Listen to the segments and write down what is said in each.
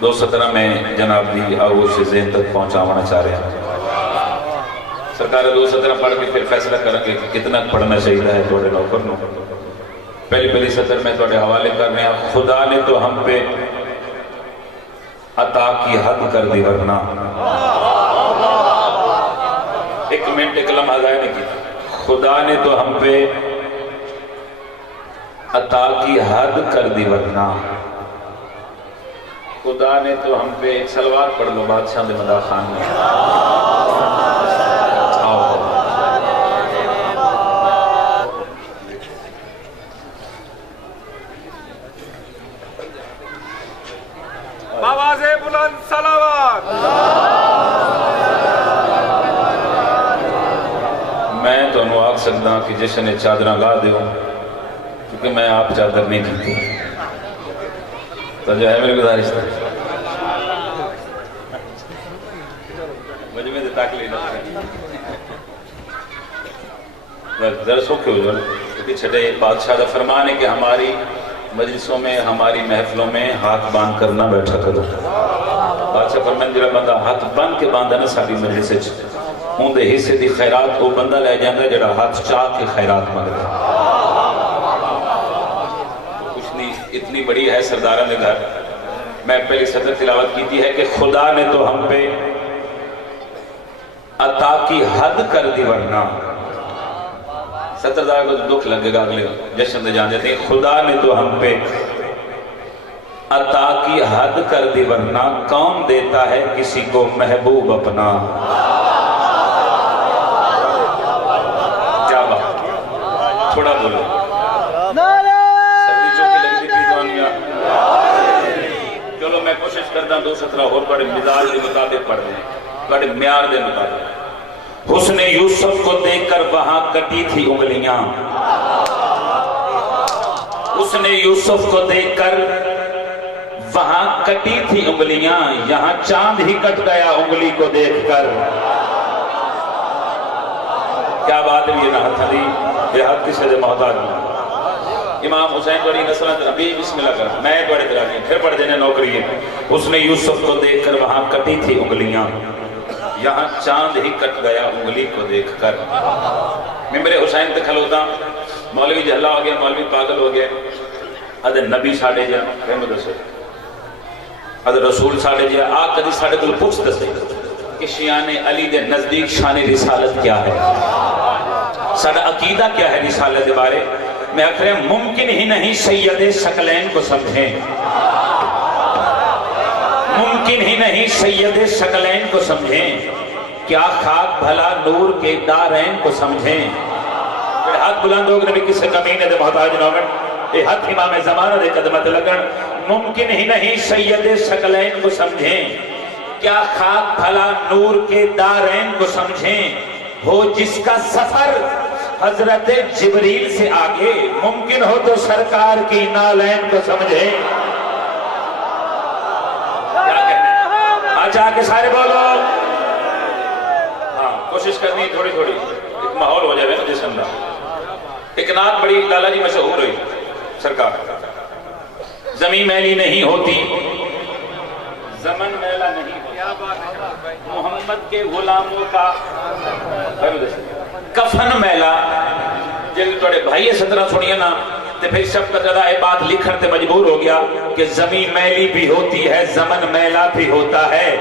217 میں جناب دی آغوش ذہن تک پہنچانا چاہ رہے ہیں سرکار 217 پڑھ کے پھر فیصلہ کریں گے کہ کتنا پڑھنا چاہیے ہے توڑے نوکر نو پہلی سطر میں توڑے حوالے کر رہے ہیں خدا نے تو ہم پہ عطا کی حد کر دی ورنہ ایک منٹ ایک لمحہ ضائع نہیں کی خدا نے تو ہم پہ عطا کی حد کر دی ورنہ خدا نے تو ہم پہ ایک سلوات پڑھ لو بادشاہ دے مداح خان میں آواز بلند صلوات میں تو انہوں آگ سکتا کہ جشن چادرہ لا دیوں کیونکہ میں آپ چادر نہیں کیتی تو جو ہے میرے گزارش تھا مجھے میں دے تاک لینا ذرا سوکھے ہو جائے کیونکہ چھٹے بادشاہ دا فرمان ہے کہ ہماری مجلسوں میں ہماری محفلوں میں ہاتھ باندھ کر نہ بیٹھا کرو بادشاہ فرمان جرا بندہ ہاتھ باندھ کے باندھا نہ ساری مجلس ہوں دے حصے دی خیرات وہ بندہ لے جاندہ جڑا ہاتھ چاہ کے خیرات مانگتا کچھ نہیں اتنی بڑی ہے سردارہ نے گھر میں پہلی صدر تلاوت کی تھی ہے کہ خدا نے تو ہم پہ عطا کی حد کر دی ورنہ ستردار کو دکھ لگے گا اگلے جشن دے جان جاتے ہیں خدا نے تو ہم پہ عطا کی حد کر دی ورنہ کون دیتا ہے کسی کو محبوب اپنا کیا بات تھوڑا بولو سردی چوکی لگتی تھی دنیا چلو میں کوشش کرتا ہوں 217 اور بڑے مزاج دے مطابق پڑھ دیں بڑے معیار دے مطابق حسن یوسف کو دیکھ کر وہاں کٹی تھی انگلیاں حسن یوسف کو دیکھ کر وہاں کٹی تھی انگلیاں یہاں چاند ہی کٹ گیا انگلی کو دیکھ کر کیا بات ہے یہ نہ تھا دی بے حد کسی سے محتاج ہوں امام حسین کو نسلہ نبی بسم اللہ کر میں بڑے دراجیں پھر پڑھ دینے نوکری ہے حسن یوسف کو دیکھ کر وہاں کٹی تھی انگلیاں یہاں چاند ہی کٹ گیا انگلی کو دیکھ کر ممبر حسین تک کھلوتا مولوی جہلا ہو گیا مولوی پاگل ہو گیا ادھر نبی ساڑھے جا رحمت سے ادھر رسول ساڑھے جا آگ کدی ساڑھے کل پوچھ دستے کہ شیان علی دے نزدیک شان رسالت کیا ہے ساڑھا عقیدہ کیا ہے رسالت دے بارے میں اکرے ممکن ہی نہیں سید شکلین کو سمجھیں ممکن ہی نہیں سید شکلین کو سمجھیں کیا خاک بھلا نور کے دارین کو سمجھیں پھر ہاتھ بلند ہوگا نبی کس کمینے دے محتاج نوگن اے ہاتھ امام زمانہ دے قدمت لگن ممکن ہی نہیں سید شکلین کو سمجھیں کیا خاک بھلا نور کے دارین کو سمجھیں ہو جس کا سفر حضرت جبریل سے آگے ممکن ہو تو سرکار کی نالین کو سمجھیں چاہ کے سارے بولو ہاں کوشش کرنی تھوڑی تھوڑی ایک ماحول ہو جائے نا جس اندر ایک نعت بڑی لالا جی مشہور ہوئی سرکار زمین میلی نہیں ہوتی زمن میلا نہیں ہوتی محمد کے غلاموں کا کفن میلا جب توڑے بھائی 17 سنیے نا تو پھر شب کا جدہ بات لکھر تے مجبور ہو گیا کہ زمین میلی بھی ہوتی ہے زمن میلا بھی ہوتا ہے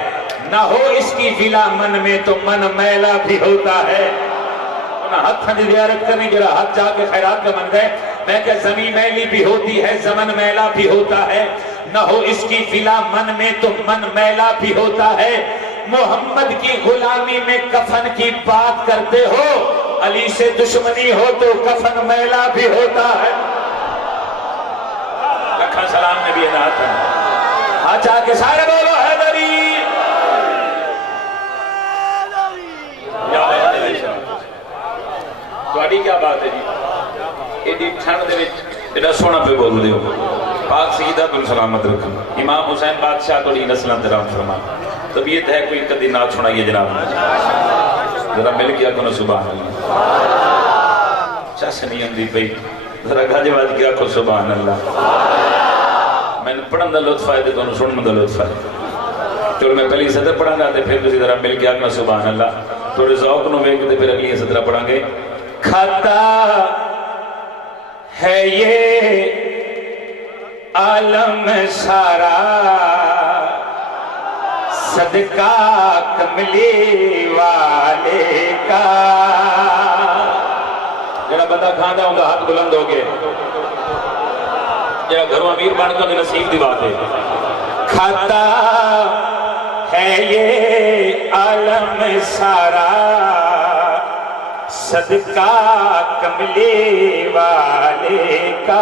نہ ہو اس کی ولا من میں تو من میلا بھی ہوتا ہے انہاں ہاتھ ہنجی زیارت کرنی جرہ ہاتھ جا کے خیرات کا من گئے میں کہ زمین میلی بھی ہوتی ہے زمن میلا بھی ہوتا ہے نہ ہو اس کی ولا من میں تو من میلا بھی ہوتا ہے محمد کی غلامی میں کفن کی بات کرتے ہو علی سے دشمنی ہو تو کفن میلا بھی ہوتا ہے لکھا سلام نبی نات ہاں چاہ کے سارے بولو حیدری تو اڈی کیا بات ہے جی ایڈی ٹھنڈ دے وچ ایڈا سونا پہ بول دیو پاک سیدہ تل سلامت رکھا امام حسین بادشاہ تو لی نسلان ترام فرما طبیعت ہے کوئی قدی نات سنائیے جناب ذرا مل گیا کنو سبحان اللہ چاس نہیں ہم دی پئی ذرا گاجے باز کیا کو سبحان اللہ میں پڑھن دا لطف آئے تو سنن دا لطف آئے چلو میں پہلی صدر پڑھا گا پھر تسی ذرا مل کے آکھنا سبحان اللہ تھوڑے ذوق نو ویکھ تے پھر اگلی صدر پڑھاں گے کھاتا ہے یہ عالم سارا صدقہ کملی والے کا جڑا بندہ کھانا ہوں ہاتھ بلند ہو گئے جڑا گھروں امیر بن کے نصیب دی بات ہے کھاتا ہے یہ عالم سارا صدقہ کملی والے کا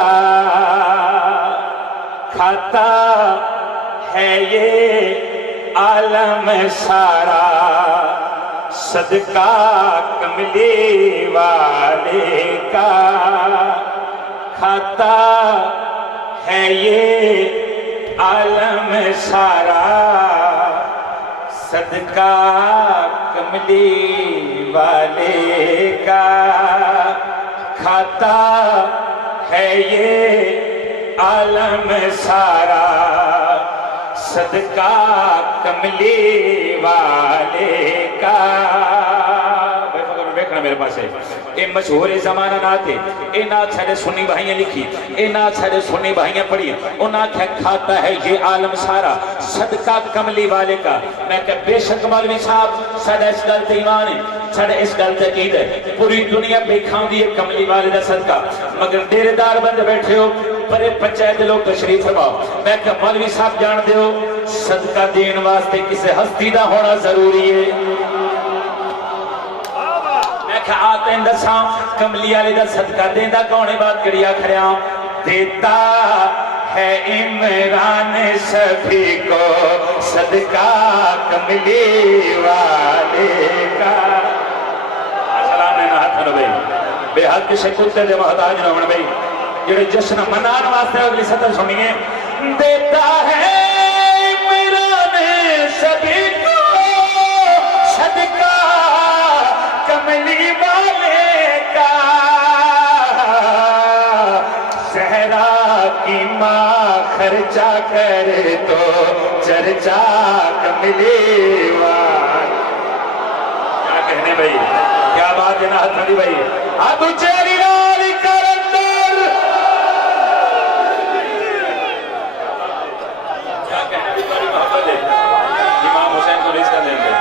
کھاتا ہے یہ عالم سارا صدقہ کملی والے کا کھاتا ہے یہ عالم سارا صدقہ کملی والے کا کھاتا ہے یہ عالم سارا صدقہ کملی والے کا دیکھنا میرے پاس ہے یہ مشہور زمانہ نات ہے یہ نات سارے سنی بھائیاں لکھی یہ نات سارے سنی بھائیاں پڑھی وہ نات کھاتا ہے یہ عالم سارا صدقہ کملی والے کا میں کہ بے شک مولوی صاحب سارا اس گل تے ایمان ہے سارا اس گل تے عقید ہے پوری دنیا پہ کھاندی ہے کملی والے دا صدقہ مگر ڈیرے دار بند بیٹھے ہو پرے پنچایت لوگ تشریف فرماؤ میں کہ مولوی صاحب جان دے ہو صدقہ دین واسطے کسے ہستی دا ہونا ضروری ہے آتے ہیں دساں کملی والے دا صدقہ دیندہ کون بات کڑیا کھڑیاں دیتا ہے عمران سبھی کو صدقہ کملی والے کا سلام ہے نہ ہاتھ بھائی بے حد کسے کتے دے محتاج نہ ہونے بھائی جڑے جشن منان واسطے اگلی سطر سنیے دیتا ہے عمران سبھی کو صدقہ کملی والے کا صحرا کی ماں خرچہ کر تو چرچا کملی والے کیا کہنے بھائی کیا بات ہے نا حد بھائی اب چیری لالی کرندر کیا کہنے بھی بڑی محبت ہے امام حسین کو رشتہ دیں گے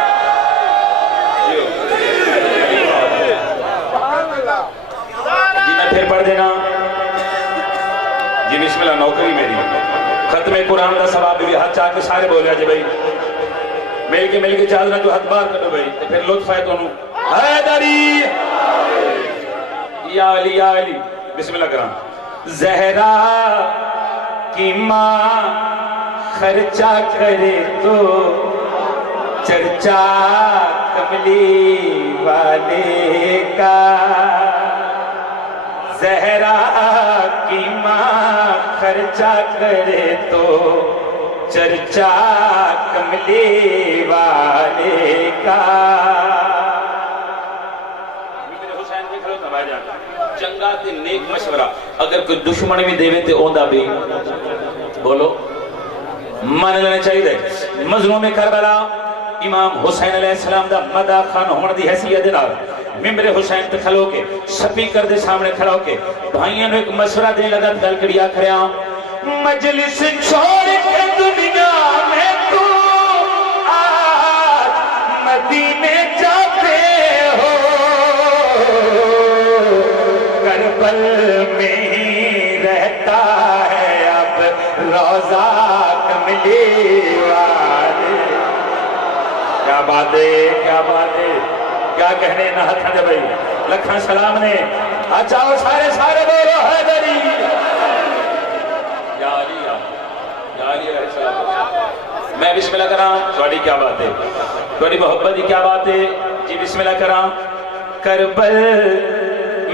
پھر پڑھ دینا جی بسم اللہ نوکری میری ختم قرآن دا ثواب بھی ہاتھ چاہ کے سارے بول جائے بھائی مل کے چاہدنا جو ہاتھ بار کرو بھائی پھر لطف ہے تو انہوں حیدری یا علی بسم اللہ کرام زہرا کی ماں خرچہ کرے تو چرچا کملی والے کا زہرا کی ماں خرچہ کرے تو چرچا کملی والے کا چنگا تے نیک مشورہ اگر کوئی دشمن بھی دے تے اوندہ بھی بولو مان لینے چاہیے مظلوم کربلا امام حسین علیہ السلام دا مدہ خان ہونے دی حیثیت دینا ممبر حسین تے کھلو کے سپیکر دے سامنے کھلو کے بھائیاں نے ایک مشورہ دے لگا دل کڑیا کھڑیا مجلس چھوڑ کے دنیا میں تو آج مدینے جاتے ہو کربل میں ہی رہتا ہے اب روزہ کملی والے کیا بات ہے کیا کہنے نہ ہاتھ دے بھائی لکھاں سلام نے اچھاؤ سارے بولو حیدری یا علی میں بسم اللہ کرام تھوڑی کیا بات ہے تھوڑی محبت کی کیا بات ہے جی بسم اللہ کرام کربل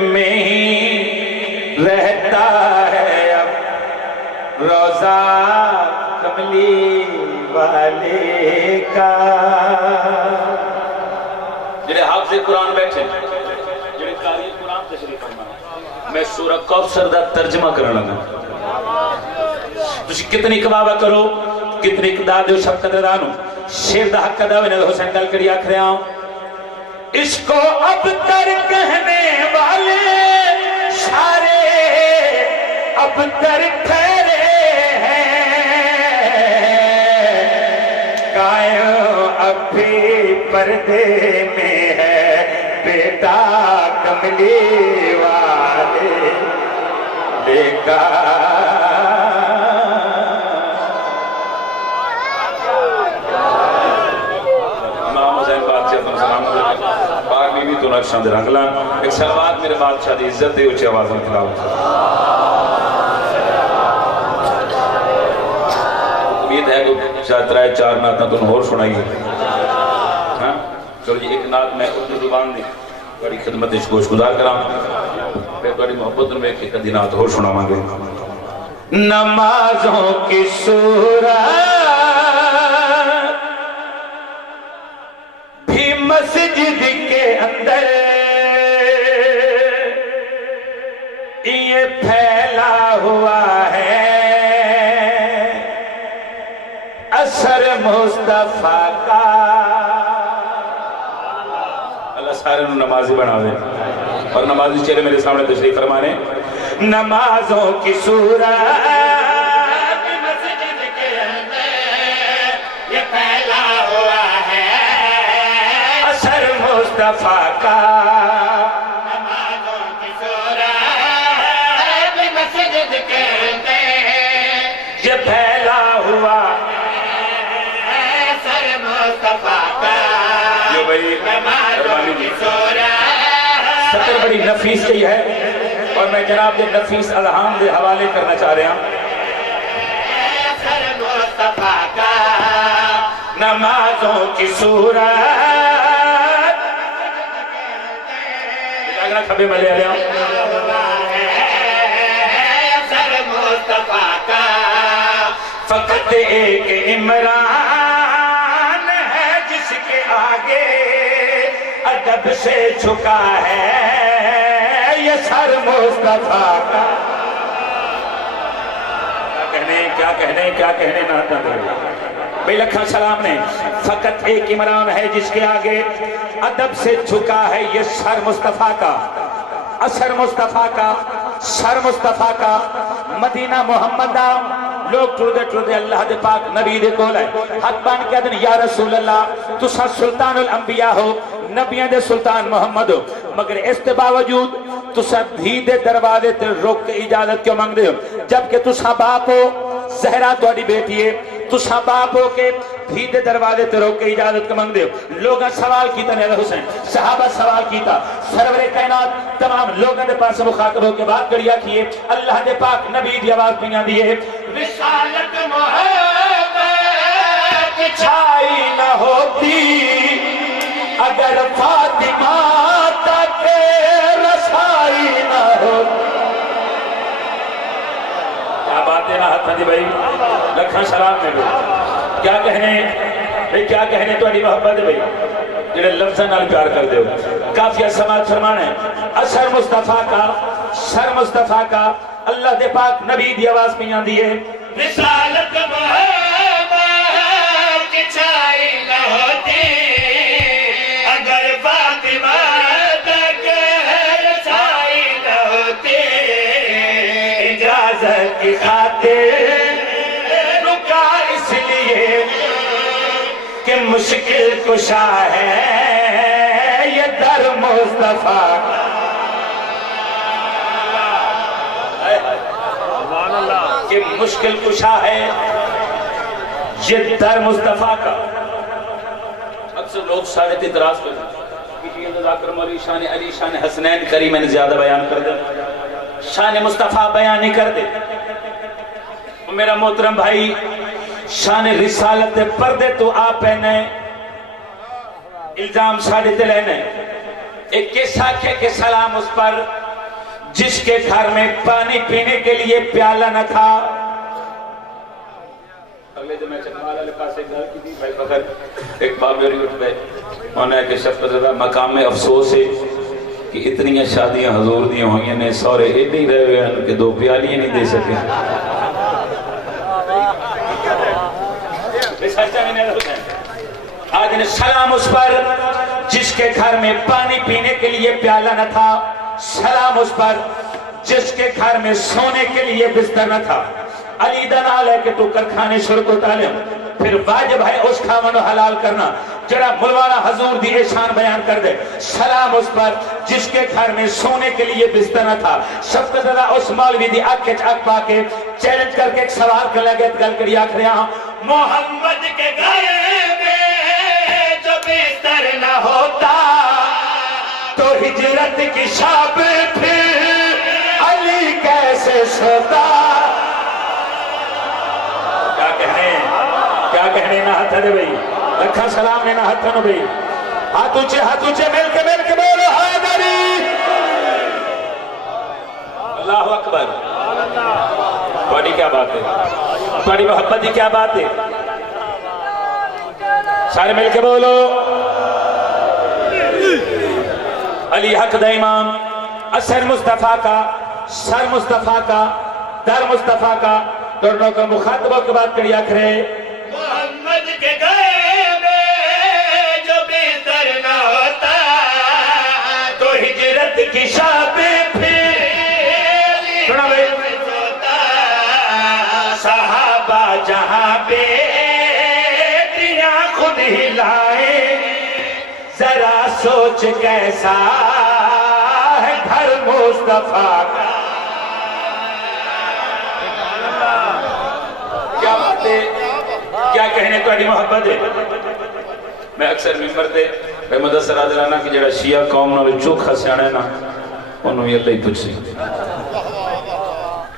میں ہی رہتا ہے اب روزہ کملی والے کا جنہیں حافظ قرآن بیٹھے جنہیں قاری قرآن تشریف فرما میں سورہ کوثر دا ترجمہ کرنا لگا تسی کتنی کبابہ کرو کتنی اقدار دیو شفقت ردانو شیر دا حق دا وینل حسین گل کری آکھ رہا ہوں اس کو اب تر کہنے والے سارے اب تر ٹھہرے ہیں قائم اب بھی پردے میں ہے بیٹا کملی والے دیکھا تو نقشان دے رنگلان ایک سلوات میرے بادشاہ دی عزت دے اچھے آواز میں تلاوت امید ہے کہ شاید 3-4 نعتیں تو اور سنائی ہے چلو جی ایک نعت میں اردو زبان دی بڑی خدمت اس گوش گزار کراں پھر بڑی محبت میں ایک ادھی نعت اور سنا مانگے نمازوں کی صورت بھی مسجد کے اندر یہ پھیلا ہوا ہے اثر مصطفیٰ کا اللہ سارے نمازی بنا دے اور نمازی چہرے میرے سامنے تشریف فرمانے نمازوں کی صورت مسجد کے اندر یہ پھیلا ہوا ہے اثر مصطفیٰ کا نمازوں کی صورت مسجد کے اندر یہ پھیلا ہوا ہے اثر مصطفیٰ کا جو بھئی نمازوں کی صورت سطر بڑی نفیس کی ہے اور میں جناب دے نفیس الہام دے حوالے کرنا چاہ رہا ہوں اثر مصطفیٰ کا نمازوں کی صورت اگر کھبے ملے لیا اثر مصطفیٰ کا فقط ایک عمران ہے جس کے آگے ادب سے جھکا ہے یہ سر مصطفیٰ کا کیا کہنے ناتا دے بھئی لکھا سلام نے فقط ایک عمران ہے جس کے آگے ادب سے جھکا ہے یہ سر مصطفیٰ کا اثر مصطفیٰ کا سر مصطفیٰ کا مدینہ محمدہ لوگ ٹردے اللہ دے پاک نبی دے کول ہے حق بان کے دن یا رسول اللہ تسا سلطان الانبیاء ہو نبیان دے سلطان محمد ہو مگر اس کے باوجود تسا دھی دے دروازے تے روک کے اجازت کیوں مانگ دے ہو جبکہ تسا باپ ہو زہرا توڑی بیٹی ہے تسا باپ ہو کے دھی دے دروازے تے روک کے اجازت کیوں مانگ دے ہو لوگاں سوال کیتا نیل حسین صحابہ سوال کیتا سرور کائنات تمام لوگوں دے پاس مخاطب ہو کے بات کڑیا کیے اللہ دے پاک نبی دی آواز پہنیا دیئے رسالت محبت کی چھائی نہ ہوتی اگر فاطمہ تک رسائی نہ ہوتی کیا باتیں نہ ہاتھ دی بھائی لکھاں سلام میں بھی کیا کہنے بھائی کیا کہنے تو اڈی محبت ہے بھائی جڑے لفظہ نال پیار کر دے ہو کافیہ سماعت فرمانا ہے اثر مصطفیٰ کا سر مصطفیٰ کا اللہ دے پاک نبی دی آواز میں یہاں دیئے رسالت محبت کی چھائی نہ ہوتی اگر فاطمہ تک رسائی نہ ہوتی اجازت کی خاطر رکا اس لیے کہ مشکل کشا ہے یہ در مصطفیٰ کہ مشکل کشا ہے یہ در مصطفیٰ کا اکثر لوگ سارے اعتراض کرتے ہیں ذاکر مولی شان علی شان حسنین کریمین زیادہ بیان کر دے شان مصطفیٰ بیان نہیں کر دے میرا محترم بھائی شان رسالت پردے تو آپ پہنے الزام ساڑھے لینے ایک قصہ کے سلام اس پر جس کے گھر میں پانی پینے کے لیے پیالہ نہ تھا اگلے جو میں چکمالا لکھا سے گھر کی تھی بھائی فخر ایک بابیوری اٹھ گئے انہوں نے کہ شفقت رضا مقام میں افسوس ہے کہ اتنی شادیاں حضور دی ہوئیں نے سورے ایڈی رہے ہوئے ہیں کہ 2 پیالیاں نہیں دے سکے آج سلام اس پر جس کے گھر میں پانی پینے کے لیے پیالہ نہ تھا، سلام اس پر جس کے گھر میں سونے کے لیے بستر نہ تھا۔ علی دنال ہے کہ تو کر کھانے شروع کو تعلیم، پھر واجب ہے اس کھاون حلال کرنا جڑا ملوانا حضور دی احسان بیان کر دے۔ سلام اس پر جس کے گھر میں سونے کے لیے بستر نہ تھا۔ شفقت زدہ اس مولوی دی آنکھ پا کے چیلنج کر کے ایک سوال کر لگے گل کری آخر یہاں محمد کے گھر میں جو بستر نہ ہوتا تو ہجرت کی شب پھر علی کیسے سوتا۔ کیا کہنے نہ ہاتھ دے بھئی، لکھا سلام نے نہ ہاتھ نو بھئی، ہاتھ اونچے مل کے بولو حیدری۔ اللہ اکبر۔ تھوڑی کیا بات ہے، تھوڑی محبت کی کیا بات ہے، سارے مل کے بولو علی حق دا امام، اثر مصطفیٰ کا، سر مصطفیٰ کا، در مصطفیٰ کا، دونوں کا مخاطبوں کے بات کری آکھ رہے محمد کے گھر میں جو بستر نہ ہوتا تو ہجرت کی شب پھر سنا بھائی صحابہ جہاں بیٹیاں خود ہلائے ذرا سوچ کیسا ہے گھر مصطفیٰ کا۔ کیا بات ہے، کیا کہنے تہاڈی محبت ہے۔ میں اکثر ممبر تے رحمت اللہ صلی اللہ علیہ کہ جڑا شیعہ قوم نال چوکھا سیاںا ہے نا انہوں بھی اللہ ہی پوچھ سی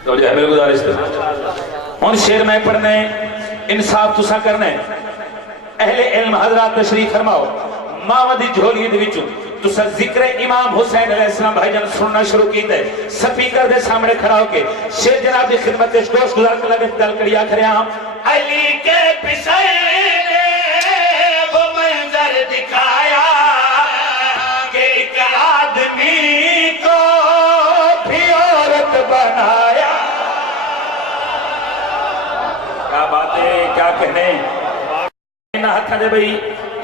تو ہے میرے گزارش تے ہن شعر میں پڑھنے انصاف تساں کرنے اہل علم حضرات تشریف فرماؤ ماودی جھولی دے وچوں تسا ذکر امام حسین علیہ السلام بھائی جان سننا شروع کیتا ہے سپیکر دے سامنے کھڑا ہو کے شیر جناب دی خدمت گوش گزار کر لگے گل کری آخر یہاں علی کے پسے وہ منظر دکھایا کہ ایک آدمی کو بھی عورت بنایا۔ کیا بات ہے، کیا کہنے نہ ہاتھ دے بھئی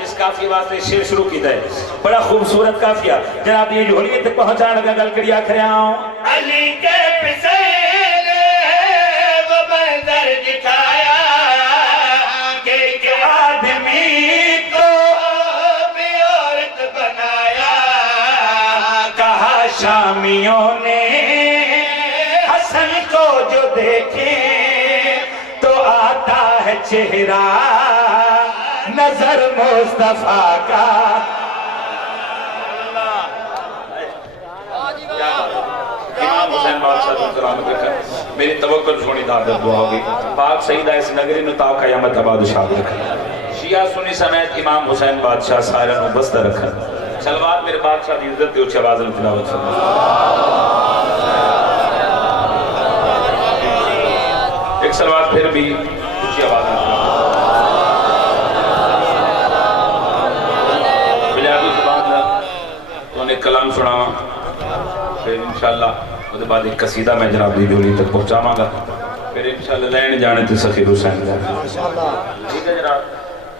اس کافی واسطے شیر شروع کیتا ہے بڑا خوبصورت کافیہ جناب یہ جھولی تک پہنچانے لگا گل کری آخر آؤں علی کے پسے وہ منظر دکھایا کہ ایک آدمی کو بھی عورت بنایا۔ کہا شامیوں نے حسن کو جو دیکھے تو آتا ہے چہرہ نظر مصطفیٰ کا۔ امام حسین بادشاہ کرامت رکھا میری توکل چھوڑی دادت دعا ہوگی پاک سیدہ اس نگری نتا قیامت آباد شاد رکھا شیعہ سنی سمیت امام حسین بادشاہ سائرہ نو بستہ رکھا سلوات میرے بادشاہ دی عزت دی اچھی آواز تلاوت فرما۔ ایک سلوات پھر بھی اچھی آواز تلاوت کلام سناواں پھر انشاءاللہ اس بعد ایک قصیدہ میں جناب دی جولی تک پہنچاواں گا پھر انشاءاللہ لین جانے تے سخیر حسین دا ٹھیک ہے جناب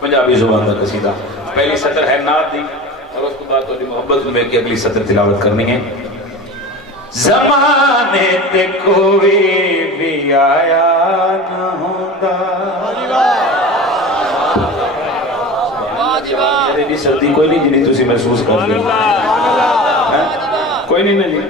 پنجابی زبان دا قصیدہ پہلی سطر ہے نعت دی اور اس کے بعد تو محبت میں کی اگلی سطر تلاوت کرنی ہے۔ زمانے تے کوئی بھی آیا نہ ہوندا میری سردی کوئی نہیں جنہیں تسی محسوس کر لیں کوئی نہیں نہیں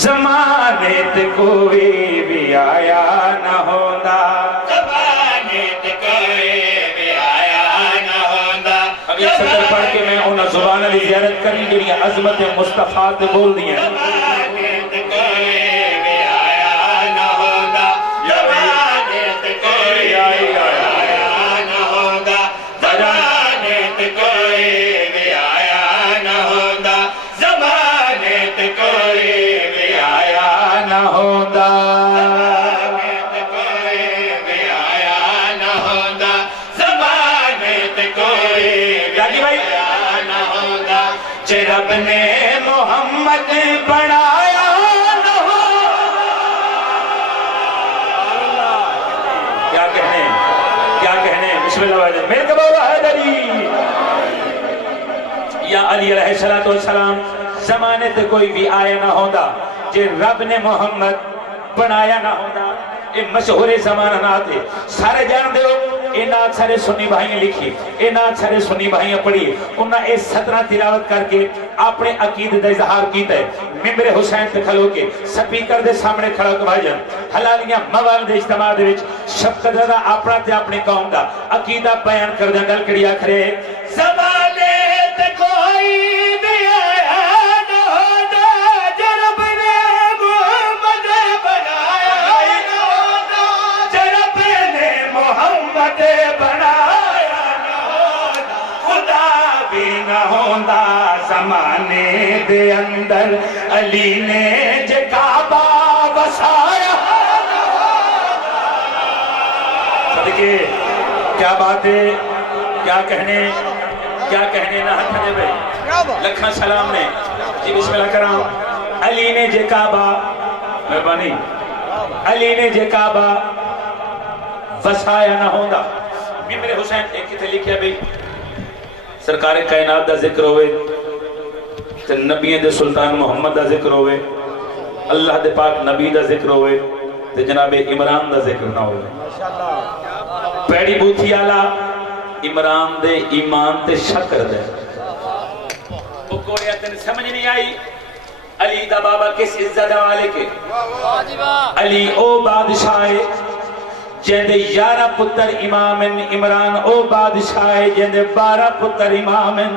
زمانے تے کوئی بھی آیا نہ ہوندا زمانے تے کوئی بھی آیا نہ ہوندا۔ اگلی سطر پڑھ کے میں انہاں زبان علی زیارت کرنی جنہی عظمت مصطفیٰ تے بول دی ہیں زمانے تے کوئی بھی آیا نہ ہوندا زمانے تے کوئی آیا نہ ہوندا زمانے تے کوئی بھی آیا نہ ہوندا زمانے تے کوئی بھی آیا نہ ہوندا زمانے تے کوئی بھی آیا نہ ہوندا زمانے تے کوئی بھی آیا نہ ہوندا جے رب نے محمد بنایا نہ ہوندا۔ کیا کہنے بسم اللہ وحید مل کے بولو حیدری یا علی علیہ السلام زمانے تے کوئی بھی آیا نہ ہوتا جے رب نے محمد بنایا نہ ہوتا یہ مشہور زمانہ نہ آتے سارے جان دے ہو اے نات سارے سنی بھائیاں لکھی اے نات سارے سنی بھائیاں پڑھی انہاں اے 17 تلاوت کر کے اپنے عقید دا اظہار کیتا ہے ممبر حسین تے کھلو کے سپیکر دے سامنے کھڑا کے بھائی جان حلالیاں موال دے اجتماع دے وچ شفقت دا اپنا تے اپنی قوم دا عقیدہ بیان کر دے گل کڑی آکھرے زمانے تے کوئی بھی آیا نہ ہوتا جو رب نے محمد بنایا نہ ہوتا جو رب نے محمد بنایا نہ ہوتا خدا بھی نہ ہوتا زمانے دے اندر علی نے جے کعبہ بسایا صدقے کیا بات ہے کیا کہنے نہ ہاتھ دے بھائی لکھاں سلام نے جی بسم اللہ کرام علی نے جے کعبہ مہربانی علی نے جے کعبہ بسایا نہ ہوتا ممبر حسین ایک کتے لکھیا بھئی سرکار کائنات دا ذکر ہوئے تے نبی دے سلطان محمد دا ذکر ہوئے اللہ دے پاک نبی دا ذکر ہوئے تے جناب عمران دا ذکر نہ ہوئے پیڑی بوتھی آلا عمران دے ایمان تے شکر دے وہ کوڑیا تن سمجھ نہیں آئی علی دا بابا کس عزت والے کے علی او بادشاہ جیندے 11 پتر امامن عمران او بادشاہ جیندے 12 پتر امامن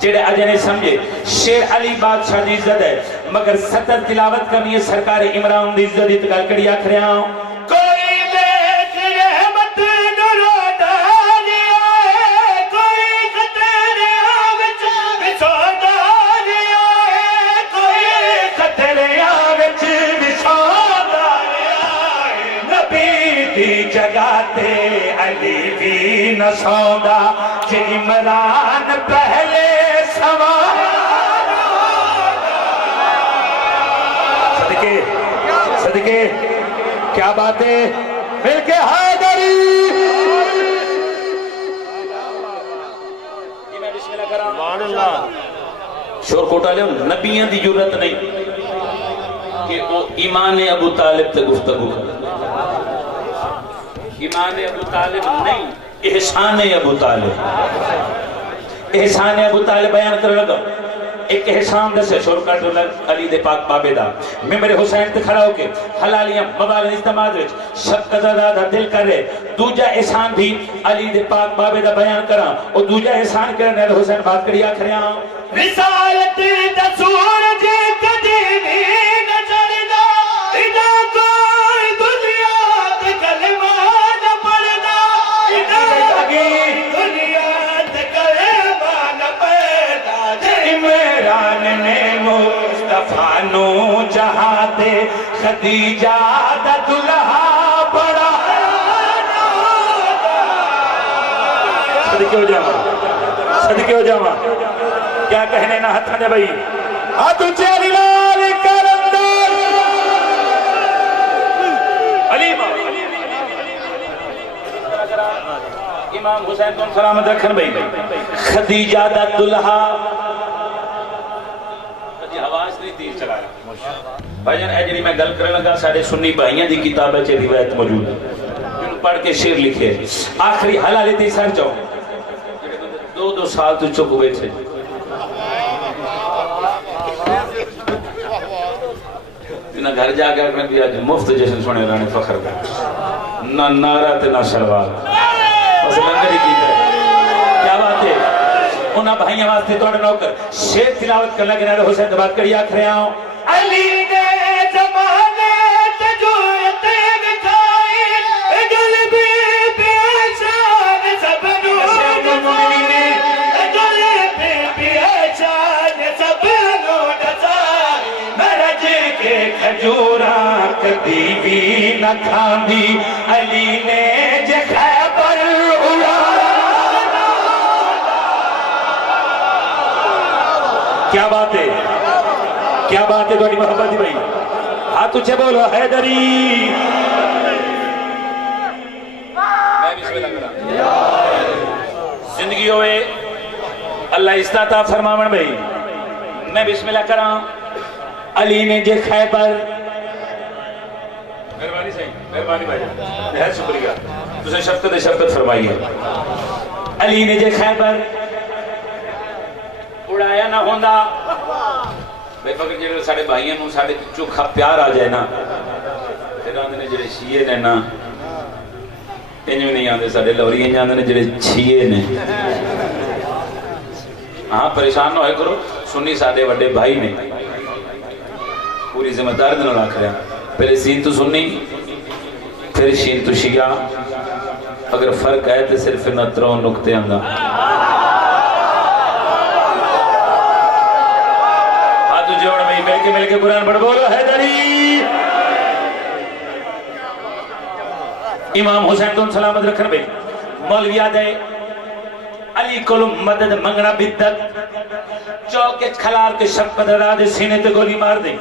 جڑے اجنے سمجھے شیر علی بادشاہ دی عزت ہے مگر 70 تلاوت کرنی ہے سرکار عمران دی عزت دی تکال کڑی آکھ رہا ہوں کوئی دیکھ رحمت نورو داریا ہے کوئی خطرے آوچ بسو داریا ہے کوئی خطرے آوچ بسو داریا ہے نبی دی جگہ تے علی بھی نہ سوندا کہ عمران پہلے صدقے کیا بات ہے مل کے حیدری میں بسم اللہ کرام شور کوٹا لے نبیاں دی جرت نہیں کہ وہ ایمان ابو طالب تے گفتگو ایمان ابو طالب نہیں احسان ابو طالب احسان ابو طالب بیان کر لگا ایک احسان دے سے شور کر لگ علی دے پاک بابے دا ممبر حسین تے کھڑا ہو کے حلالیاں مبال اجتماع وچ شفقت دا دل کر رہے دوجا احسان بھی علی دے پاک بابے دا بیان کراں اور دوجا احسان کرنے علی حسین بات کری آکھریاں رسالت دا سورج کدی بھی نہ چڑھدا ادا کوئی دنیا تے کلمہ نہ پڑھدا ادا کوئی دنیا تے کلمہ نہ پڑھدا عمران نے مصطفیٰ نو جہاں تے خدیجہ دا دلہا بڑا صدقے ہو جاما کیا کہنے نہ ہتھا دے بھئی ہاتھ اچھے علی لال کلندر علی امام حسین کو سلامت رکھن بھئی خدیجہ دا دلہا آواز نہیں تیر چلایا بھائی جان ایجنی میں گل کرنے لگا ساڑھے سنی بھائیاں دی کتابیں چے روایت موجود ہے جن پڑھ کے شیر لکھے آخری حلالی تی سر جاؤ 2 سال تو چک ہوئے تھے انہاں گھر جا کے اپنے بھی آج مفت جشن سونے رانے فخر کا نہ نعرہ تے نہ شلوار بس لنگر ہی کیتا ہے کیا بات ہے انہاں بھائیاں واسطے توڑے نوکر شیر تلاوت کر لگے رہے حسین دبات کری آکھ رہے ہوں علی نے زمانے تجورت بکھائی گل بھی پیشان سب نور دسائی گل بھی پیشان سب نور دسائی مرج کے کھجوراں کدی بھی نہ کھاندی علی نے جے خیبر اڑا کیا بات ہے کیا بات ہے دوڑی محبت بھائی ہاتھ اچھے بولو حیدری اللہ استعطا فرماون بھائی میں بسم اللہ کراں علی نے جے خیبر مہربانی صحیح مہربانی بھائی بہت شکریہ تسے شفقت فرمائی ہے علی نے جے خیبر اڑایا نہ ہوندا بے فکر جڑے ساڈے بھائیاں نوں ساڈے چوکھا پیار آ جائے نا پھر آندے نے جڑے شیعہ نے نا انجو نہیں آندے ساڈے لوری جاندے نے جڑے چھیے نے ہاں پریشان نہ ہوئے کرو سنی ساڈے وڈے بھائی نے پوری ذمہ داری نال آکھ رہا پہلے سین تو سنی پھر شین تو شیعہ اگر فرق ہے تو صرف نہ تروں نقطے آندا ہاتھ جوڑ میں مل کے قرآن پڑھ بولو حیدری امام حسین تو سلامت رکھن بھئی مولوی آدھے علی کلو مدد منگنا بدت چوکے کھلار کے شفقت را دے سینے تے گولی مار دیں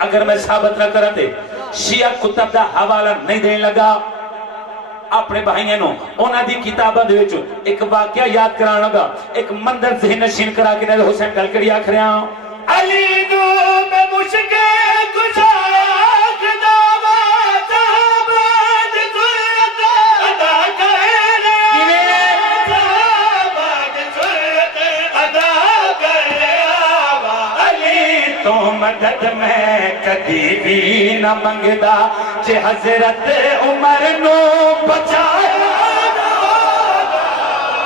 اگر میں ثابت نہ کرا دے شیعہ کتب دا حوالہ نہیں دین لگا اپنے بھائیوں نو اونا دی کتابہ دے وچو ایک واقعہ یاد کرانا لگا ایک مندر ذہن نشین کرا کے نظر حسین گل کری آکھ رہا ہوں علی نو میں مشکے کچھاک دعوات آباد ضرورت ادا کرے آباد ضرورت ادا کرے علی تو مدد میں کدی بھی نہ منگدا چے حضرت عمر نو بچایا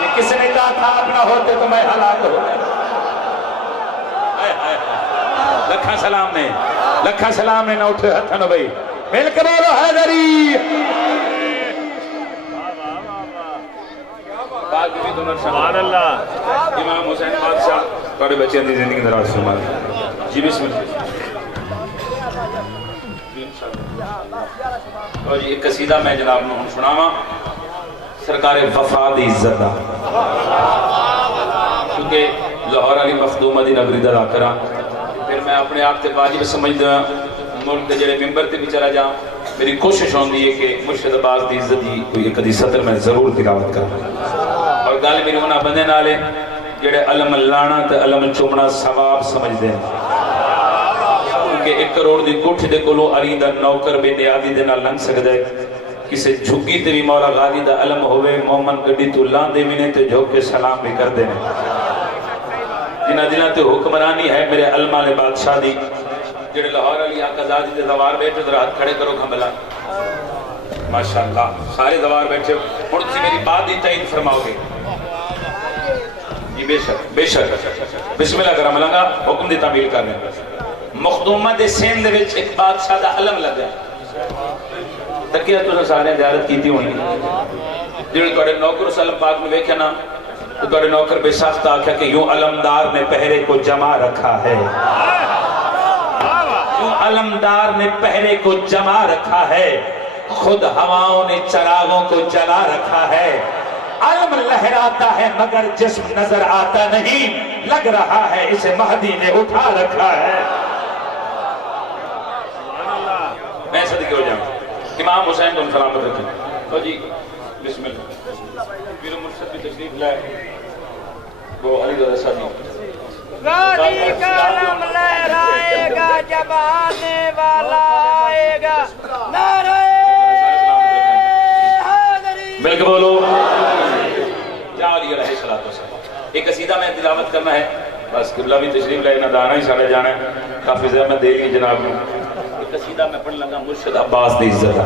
یہ کس نے کہا تھا آپ نہ ہوتے تو میں ہلاک ہوتا لکھا سلام نے نہ اٹھے ہتھن بھئی مل کے بولو حیدری سبحان اللہ امام حسین بادشاہ توڑے بچے اندھی زندگی دراز سنمان جی بسم اللہ اور یہ قصیدہ میں جناب نے سناوا سرکار وفا دی عزت دا کیونکہ لاہور علی مخدوم دی نگری دا کرا پھر میں اپنے آپ تے واجب سمجھ دا ملک دے جڑے ممبر تے بھی چلا جا میری کوشش ہوندی ہے کہ مرشد عباس دی عزت دی کوئی ایک ادھی سطر میں ضرور تلاوت کرنا اور گال میری ہونا بندے نالے جڑے علم لانا تے علم چومنا ثواب سمجھ دیں کہ 1 کروڑ دی کوٹھ دے کولو علی دا نوکر بے نیازی دے نال لنگ سکدا ہے کسے جھگی تے بھی مولا غازی دا علم ہوئے مومن گڈی تو لاندے بھی نے تے جھوک کے سلام بھی کر دے جنہ دنہ تے حکمرانی ہے میرے علمہ نے بادشاہ دی جڑے لاہور علی آقا زادی دے دوار بیٹھے ذرا ہاتھ کھڑے کرو کھمبلا ماشاءاللہ سارے دوار بیٹھے اور تسی میری بات دی تائید فرماؤ گے جی بے شک بسم اللہ کرم لگا حکم دی تعمیل کرنے مخدومہ دے سین دے وچ ایک بادشاہ دا علم لگا تکیہ تو سارے زیارت کی تھی ہونی جڑے توڑے نوکر سلم پاک میں ویکھے نا تو توڑے نوکر بے ساختہ آکھا کہ یوں علمدار نے پہرے کو جمع رکھا ہے یوں علمدار نے پہرے کو جمع رکھا ہے خود ہواؤں نے چراغوں کو جلا رکھا ہے علم لہراتا ہے مگر جسم نظر آتا نہیں لگ رہا ہے اسے مہدی نے اٹھا رکھا ہے میں صدقے ہو جاؤں امام حسین کو سلامت رکھیں تو جی بسم اللہ پیر مرشد بھی تشریف لائے وہ علی رضا صاحب غازی کا علم لہرائے گا جب آنے والا آئے گا نعرہ حیدری ملک بولو یا علی علیہ السلام ایک قصیدہ میں تلاوت کرنا ہے بس قبلہ بھی تشریف لائے نہ دانا ہی سارے جانا ہے کافی زحمت دے گی جناب نے قصیدہ میں پڑھ لگا مرشد عباس دی عزت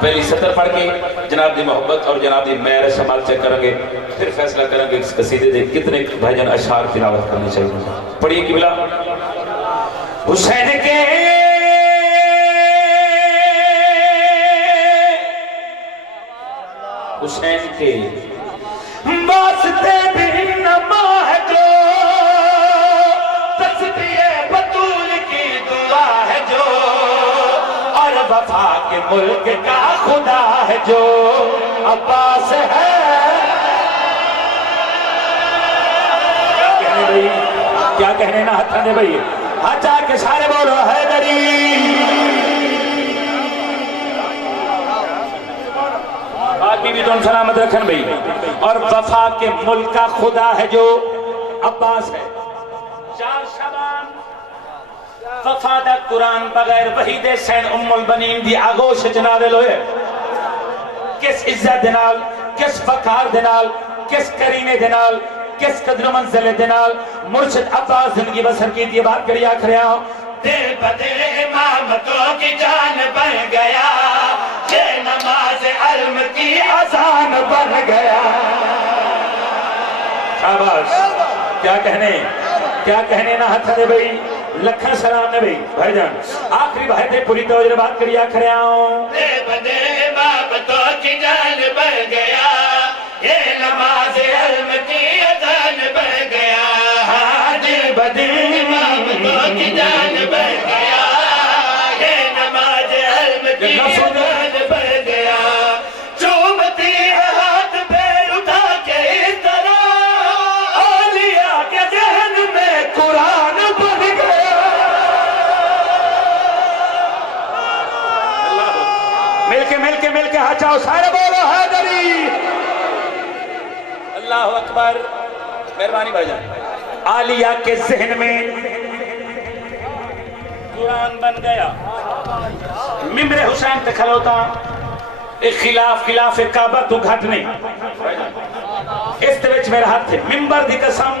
پہلی سطر پڑھ کے جناب دی محبت اور جناب دی مہر شمال چیک کریں گے پھر فیصلہ کریں گے اس قصیدے دے کتنے بھائی جان اشعار تلاوت کرنی چاہیے پڑھیے قبلہ حسین کے واسطے بھی نما ہے جو تسبیح بطول کی دعا ہے جو اور وفا کے ملک کا خدا ہے جو عباس ہے کیا کہنے نا ہتھا دے بھئی ہتھا کے سارے بولو حیدری بی بی تم سلامت رکھن بھئی اور وفا کے ملک کا خدا ہے جو عباس ہے 4 شعبان وفاد قرآن بغیر وحید سین ام البنین دی آگوش جناب لوئے کس عزت دنال کس فقار دنال کس کرینے دنال کس قدر منزل دنال مرشد عباس زندگی بسر کی دی بات کریا کھریا ہوں دل بدل امامتوں کی جان بن گیا یہ نماز علم کی اذان بن گیا شاباش کیا کہنے نہ ہتھا دے بھئی لکھن سلام نے بھئی بھائی جان آخری بھائی تھے پوری توجہ بات کریا کھریا ہوں دل بدل امامتوں کی جان بن گیا یہ نماز علم کی اذان بن گیا دل بدل امامتوں کی جان بن گیا یہ نماز علم کی اذان بن گیا چومتی ہے ہاتھ پیر اٹھا کے اس طرح اولیاء کے ذہن میں قرآن بن گیا مل کے ہاتھ چاہو سارے بولو حیدری اللہ اکبر مہربانی بھائی جان عالیہ کے ذہن میں قرآن بن گیا ممبر حسین تے کھلوتا ایک خلاف کعبہ تو گھٹ نہیں اس تے وچ میرا ہاتھ ہے ممبر دی قسم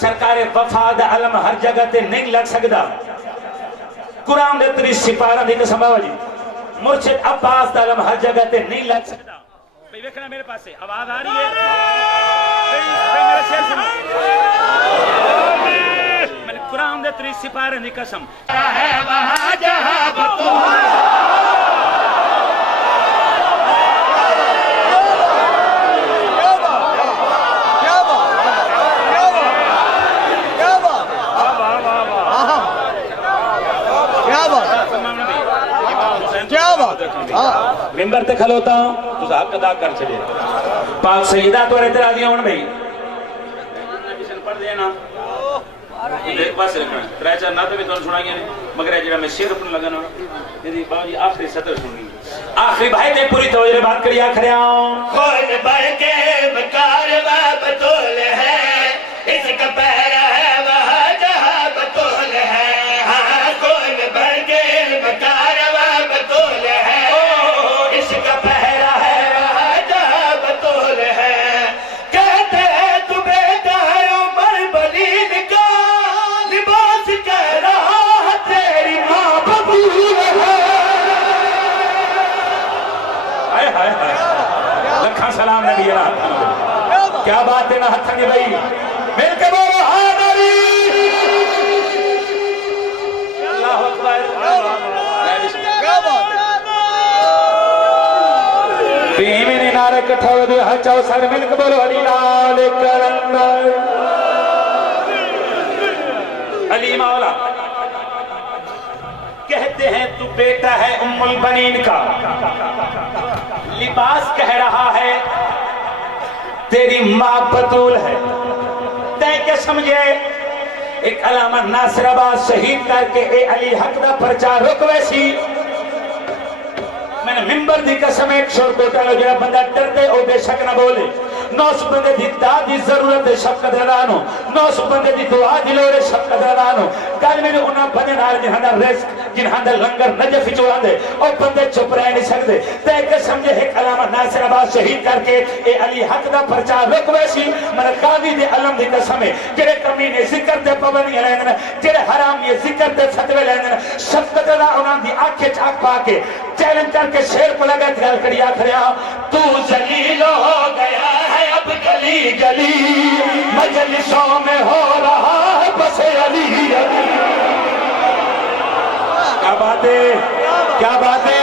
سرکار وفاد علم ہر جگہ تے نہیں لگ سکدا قرآن دے تری سپارہ دی قسم بابا جی مرشد عباس دا علم ہر جگہ تے نہیں لگ سکدا بھئی ویکھنا میرے پاس سے آواز آ رہی ہے بھئی میرے شیر سنو میں نے قرآن دے تری سپارہ دی قسم ہے وہاں جہاں بطور ممبر تے کھلوتا ہوں تو صاحب ادا کر چلے پاک سیدہ تو رہتے راضی ہوں بھئی پڑھ دینا ایک پاس رکھنا ترائے چار ناتے بھی تو سنائیں گے مگر جڑا میں شیر اپنے لگا نا یہ بابا جی آخری سطر سنیں گے آخری بھائی تے پوری توجہ بات کری آخری آؤں کھول بڑھ کے مکار بطول ہے اس کا پہرا ہے وہاں جہاں بطول ہے ہاں کھول بڑھ کے مکار بطول ہے اس کا پہرا ہے وہاں جہاں بطول ہے کہتے ہیں تو بیٹا ہے عمر بلید کا لباس کہہ رہا تیری ماں بطول ہے لکھاں سلام نبی رہا کیا بات ہے نہ ہتھا نے بھائی مل کے بولو حیدری اللہ اکبر کیا بات ہے بیمی نے نعرہ کٹھا ہوئے دے ہچاو سر مل کے بولو علی نال کرندر علی مولا کہتے ہیں تو بیٹا ہے ام البنین کا لباس کہہ رہا ہے تیری ماں بطول ہے تے کہ سمجھے ایک علامہ ناصر آباد شہید کر کے اے علی حق دا پرچار رک ویسی میں نے ممبر دی قسم ایک شور کو ٹالو جڑا بندہ ڈرتے او بے شک نہ بولے نوس بندے دی داد دی ضرورت شفقت رضانو نوس بندے دی دعا دی لوڑے شفقت رضانو کل میں نے انہاں بندے نال جنہاں دا رزق جنہاں دا لنگر نجف چوڑا دے اور بندے چپ رہ نہیں سکتے تے کہ سمجھے ایک علامہ ناصر آباد شہید کر کے اے علی حق دا پرچار رک ویسی من قاضی دے علم دی قسم ہے جڑے کمینے ذکر تے پابندی لیندن جڑے حرام یہ ذکر تے فتوی لیندن شفقت رضا انہاں دی آنکھیں چاک پا کے چیلنج کر کے شیر کو لگا تھیال کڑیا کھڑیا تو ذلیل ہو گیا ہے اب گلی گلی مجلسوں میں ہو رہا ہے بس علی علی کیا بات ہے